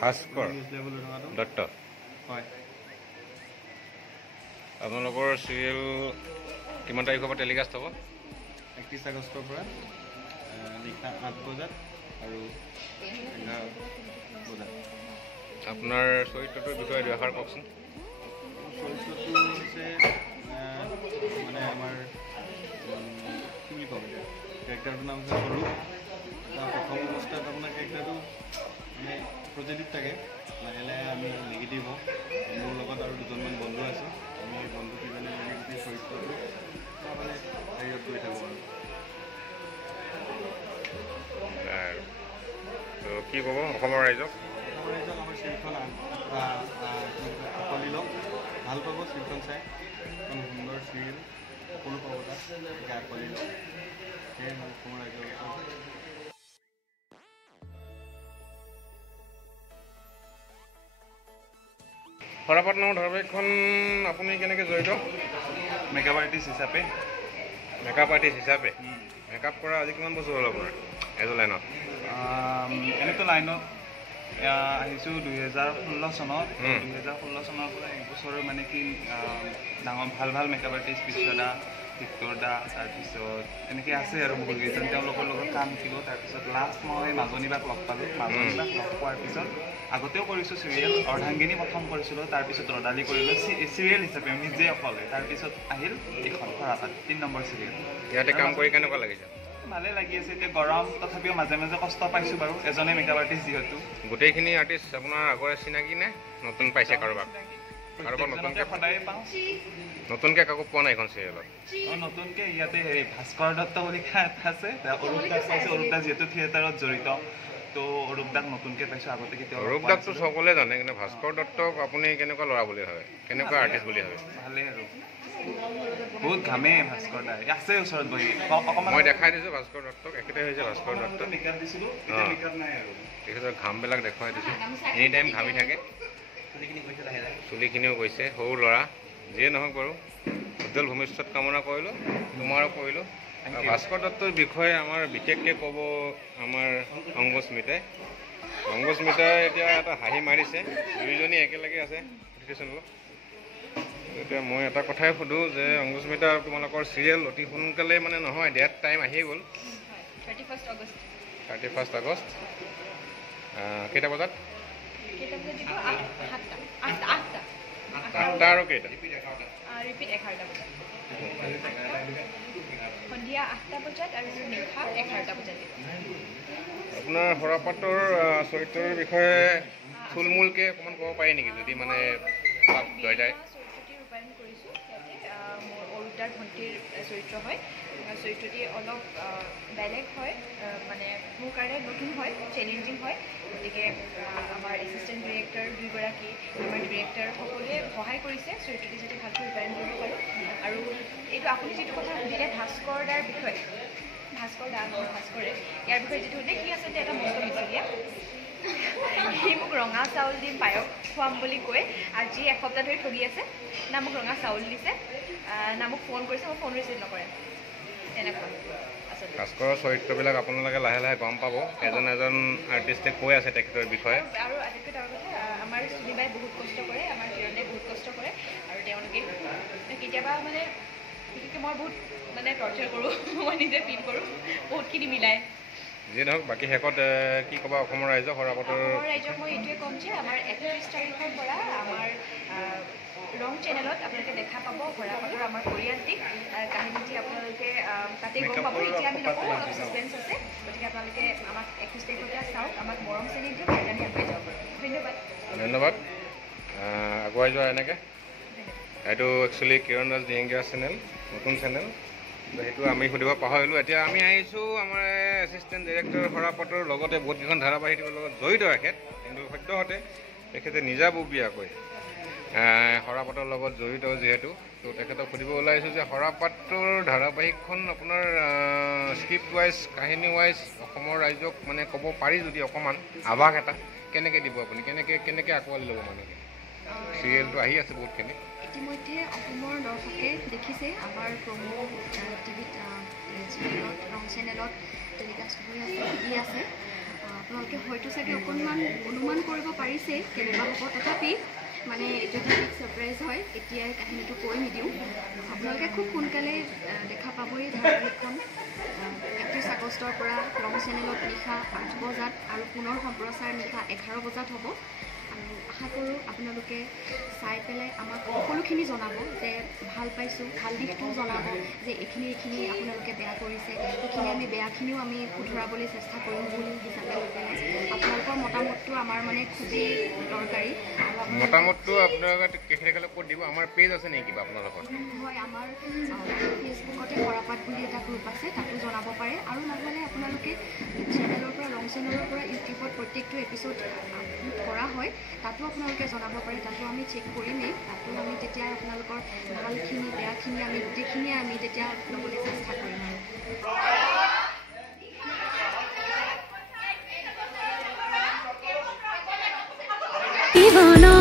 ভাস্কৰ দত্ত হয়। আপোনালোকৰ চিৰিয়েল কিমান তাৰিখৰ পৰা টেলিকাষ্ট হ'ব? 31 আগষ্টৰ পৰা নিশা 8 বজাত আৰু 11 বজাত। আপোনাৰ চৰিত্ৰটোৰ বিষয়ে দুআষাৰ কওকচোন। চৰিত্ৰটো হৈছে মানে আমাৰ কি বুলি ক'ম এতিয়া, কেৰেক্টাৰটোৰ নাম হৈছে সৰু। প্ৰথম অৱস্থাত আপোনাৰ কেৰেক্টাৰটো মানে পজিটিভ থাকে, লাহে লাহে আমি নিগেটিভ হওঁ। মোৰ লগত আৰু দুজনমান বন্ধু আছে, আমি বন্ধু কেইজনে মিলি গোটেই চৰিত্ৰটো মানে হেৰিয়ত কৰি থাকোঁ আৰু কি ক'ব অসমৰ ৰাইজক? অসমৰ ৰাইজক আমাৰ চিৰিয়েলখন আঁকোৱালি লওক, ভাল পাব চিৰিয়েলখন চাই। এখন সুন্দৰ চিৰিয়েল, সকলো পাব তাত, গতিকে আঁকোৱালি লওক। সেয়াই মই অসমৰ ৰাইজৰ সৰাপাত নামৰ ধাৰাবাহিকখন আপুনি কেনেকৈ জড়িত? মেকআপ আৰ্টিষ্ট হিচাপে। মেকআপ কৰা আজি কিমান বছৰ হ'ল আপোনাৰ এইটো লাইনত? এনেটো লাইনত আহিছোঁ 2016 চনত। 2016 চনৰ পৰা এইবছৰ মানে কি ডাঙৰ ভাল মেকআপ আৰ্টিষ্ট বিশ্বদা, টিকটৰ দা, তাৰপিছত এনেকৈ আছে আৰু বহুত কেইজন, তেওঁলোকৰ লগত কাম শিকিব। তাৰপিছত লাষ্ট মই মাজনীবাক লগ পালোঁ। মাজনীবাক লগ পোৱাৰ পিছত আগতেও কৰিছোঁ চিৰিয়েল, অৰ্ধাংগিনী প্ৰথম কৰিছিলোঁ, তাৰপিছত ৰদালি কৰিলোঁ চিৰিয়েল হিচাপে নিজে অকলে। তাৰপিছত আহিল এইখন সৰাপাত 3 নম্বৰ চিৰিয়েল। ইয়াতে কাম কৰি কেনেকুৱা লাগিছে? ভালে লাগি আছে। এতিয়া গৰম, তথাপিও মাজে মাজে কষ্ট পাইছোঁ বাৰু, এজনে মেকআপ আৰ্টিষ্ট যিহেতু। গোটেইখিনি আৰ্টিষ্ট আপোনাৰ আগৰে চিনাকি নে নতুন পাইছে কাৰোবাক? নতুনকৈ সদায়ে পাওঁ। নতুনকৈ কাকো পোৱা নাই এইখন চিৰিয়েলত? নতুনকৈ ইয়াতে হেৰি ভাস্কৰ দত্ত বুলি এটা আছে, অৰূপ দাক পাইছোঁ। অৰূপ দা যিহেতু থিয়েটাৰত জড়িত, তো অৰূপ দাক নতুনকৈ পাইছোঁ। আগতে কেতিয়াও অৰূপ দাকটো সকলোৱে জানে, কিন্তু ভাস্কৰ দত্তক আপুনি কেনেকুৱা ল'ৰা বুলি ভাবে, কেনেকুৱা আৰ্টিষ্ট বুলি ভাবে? ভালেই আৰু বহুত ঘামে ভাস্কৰ দা, আছে ওচৰত বহি। মই দেখাই দিছোঁ ভাস্কৰ দত্তক, একেটাই হৈছে ভাস্কৰ দত্ত। মেকআপ দিছিলোঁ, মেকআপ নাই আৰু তেখেতৰ ঘামবিলাক দেখুৱাই দিছোঁ, এনি টাইম ঘামি থাকে। চুলিখিনিও গৈছে, সৰু ল'ৰা। যিয়ে নহওক বাৰু, উজ্জ্বল ভৱিষ্যত কামনা কৰিলোঁ, তোমাৰো কৰিলোঁ। ভাস্কৰ দত্তৰ বিষয়ে আমাৰ বিশেষকৈ ক'ব আমাৰ অংগস্মিতাই এতিয়া এটা হাঁহি মাৰিছে, দুয়োজনী একেলগে আছে চেনেলত। এতিয়া মই এটা কথাই সোধোঁ যে অংগস্মিতা, তোমালোকৰ চিৰিয়েল অতি সোনকালে মানে নহয়, ডেট টাইম আহি গ'ল 31 আগষ্ট। কেইটা বজাত? 8টা আৰু কেইটা? সন্ধিয়া 8টা বজাত আৰু নিশা 11টা বজাত। আপোনাৰ সৰাপাতৰ চৰিত্ৰৰ বিষয়ে থুলমূলকৈ অকণমান ক'ব পাৰি নেকি, যদি মানে চৰিত্ৰটি ৰূপায়ণ কৰিছোঁ ইয়াতে। মোৰ অৰুদাৰ ভণ্টিৰ চৰিত্ৰ হয়। চৰিত্ৰটি অলপ বেলেগ হয়, মানে মোৰ কাৰণে নতুন হয়, চেলেঞ্জিং হয়। গতিকে আমাৰ এছিষ্টেণ্ট ডিৰেক্টৰ দুয়োগৰাকী, আমাৰ ডিৰেক্টৰ সকলোৱে সহায় কৰিছে চৰিত্ৰটি যাতে ভালকৈ ৰূপায়ণ কৰিব পাৰোঁ। আৰু এইটো আপুনি যিটো কথা সুধিলে ভাস্কৰ দাৰ বিষয়ে, ভাস্কৰ ভাস্কৰে ইয়াৰ বিষয়ে যিটো সুধিলে, সি আচলতে এটা মস্ত মিছলীয়া। সি মোক ৰঙা চাউল দিম পায়স খুৱাম বুলি কৈ আজি এসপ্তাহ ধৰি ঠগি আছে। না মোক ৰঙা চাউল দিছে, না মোক ফোন কৰিছে, মোক ফোন ৰিচিভ নকৰে। তেনেকুৱা আচলতে ভাস্কৰৰ চৰিত্ৰবিলাক আপোনালোকে লাহে লাহে গম পাব, এজন আৰ্টিষ্টে কৈ আছে তেখেতৰ বিষয়ে। আৰু আটাইতকৈ ডাঙৰ কথা, আমাৰ চুনিবাই বহুত কষ্ট কৰে, আমাৰ কিৰণে বহুত কষ্ট কৰে। আৰু তেওঁলোকে কেতিয়াবা মানে বিশেষকৈ মই বহুত মানে টৰ্চাৰ কৰোঁ, মই নিজে ফিল কৰোঁ, বহুতখিনি মিলাই। যিয়ে নহওক, বাকী শেষত কি ক'বা অসমৰ ৰাইজক? অসমৰ ৰাইজক মই এইটোৱে ক'ম যে আমাৰ 31 তাৰিখৰ পৰা আমাৰ ৰং চেনেলত আপোনালোকে দেখা পাব সৰাপাতৰ আমাৰ পৰিয়ালটিক কাহিনীটি। আপোনালোকে তাতে গম পাব। এতিয়া আমি নকওঁ, অলপ ছাছপেঞ্চ আছে, গতিকে আপোনালোকে আমাক 31 তাৰিখৰ পৰা চাওক, আমাক মৰম চেনেহ দিয়ক, সেইকাৰণে আগুৱাই যাব পাৰোঁ। ধন্যবাদ। আগুৱাই যোৱা এনেকৈ। এইটো একচুৱেলি কিৰণ দাস দিহিঙ্গীয়া চেনেল, নতুন চেনেল, সেইটো আমি সুধিব পাহৰিলোঁ। এতিয়া আমি আহিছোঁ আমাৰ এছিষ্টেণ্ট ডিৰেক্টৰ সৰাপাতৰ লগতে বহুতকেইখন ধাৰাবাহিকৰ লগত জড়িত এখেত, কিন্তু সদ্যহতে তেখেতে নিজাববীয়াকৈ সৰাপাতৰ লগত জড়িত যিহেতু, তো তেখেতক সুধিব ওলাইছোঁ যে সৰাপাতৰ ধাৰাবাহিকখন আপোনাৰ স্ক্ৰিপ্ট ৱাইজ, কাহিনী ৱাইজ অসমৰ ৰাইজক মানে ক'ব পাৰি যদি অকণমান আভাস এটা কেনেকৈ দিব আপুনি, কেনেকৈ আঁকোৱালি ল'ব মানুহে? চিৰিয়েলটো আহি আছে বহুতখিনি। ইতিমধ্যে অসমৰ দৰ্শকে দেখিছে আমাৰ প্ৰমো টিভিত, ৰং চেনেলত টেলিকাষ্ট হৈ আছে। আপোনালোকে হয়তো চাগে অকণমান অনুমান কৰিব পাৰিছে কেনেকুৱা হ'ব, তথাপি মানে এইটো এটা ছাৰপ্ৰাইজ হয়, এতিয়াই কাহিনীটো কৈ নিদিওঁ। আপোনালোকে খুব সোনকালে দেখা পাবই ধাৰাবাহিকখন 31 আগষ্টৰ পৰা ৰং চেনেলত নিশা 8 বজাত আৰু পুনৰ সম্প্ৰচাৰ নিশা 11 বজাত হ'ব। আৰু আশা কৰোঁ আপোনালোকে চাই পেলাই আমাক সকলোখিনি জনাব যে ভাল পাইছোঁ, ভাল দিশটোও জনাব যে এইখিনি আপোনালোকে বেয়া কৰিছে, সেইখিনি আমি বেয়াখিনিও আমি শুধৰাবলৈ চেষ্টা কৰিম বুলি হিচাপে লৈ পেলাই আপোনালোকৰ মতামতটো আমাৰ মানে খুবেই দৰকাৰী। আৰু মতামতটো আপোনালোকে তেখেতসকলে ক'ত দিব? আমাৰ পেজ আছে নেকি কিবা আপোনালোকৰ? হয়, আমাৰ ফেচবুকতে সৰাপাত বুলি এটা গ্ৰুপ আছে, তাতো জনাব পাৰে। আৰু নহ'লে আপোনালোকে চেনেলৰ পৰা ৰং চেনেলৰ পৰা ইউটিউবত প্ৰত্যেকটো এপিছ'ড আপলোড কৰা হয়, তাতো আপোনালোকে জনাব পাৰে। তাতো আমি চেক কৰিমেই, তাতো আমি তেতিয়া আপোনালোকৰ ভালখিনি বেয়াখিনি আমি গোটেইখিনিয়ে আমি তেতিয়া ল'বলৈ চেষ্টা কৰিম আৰু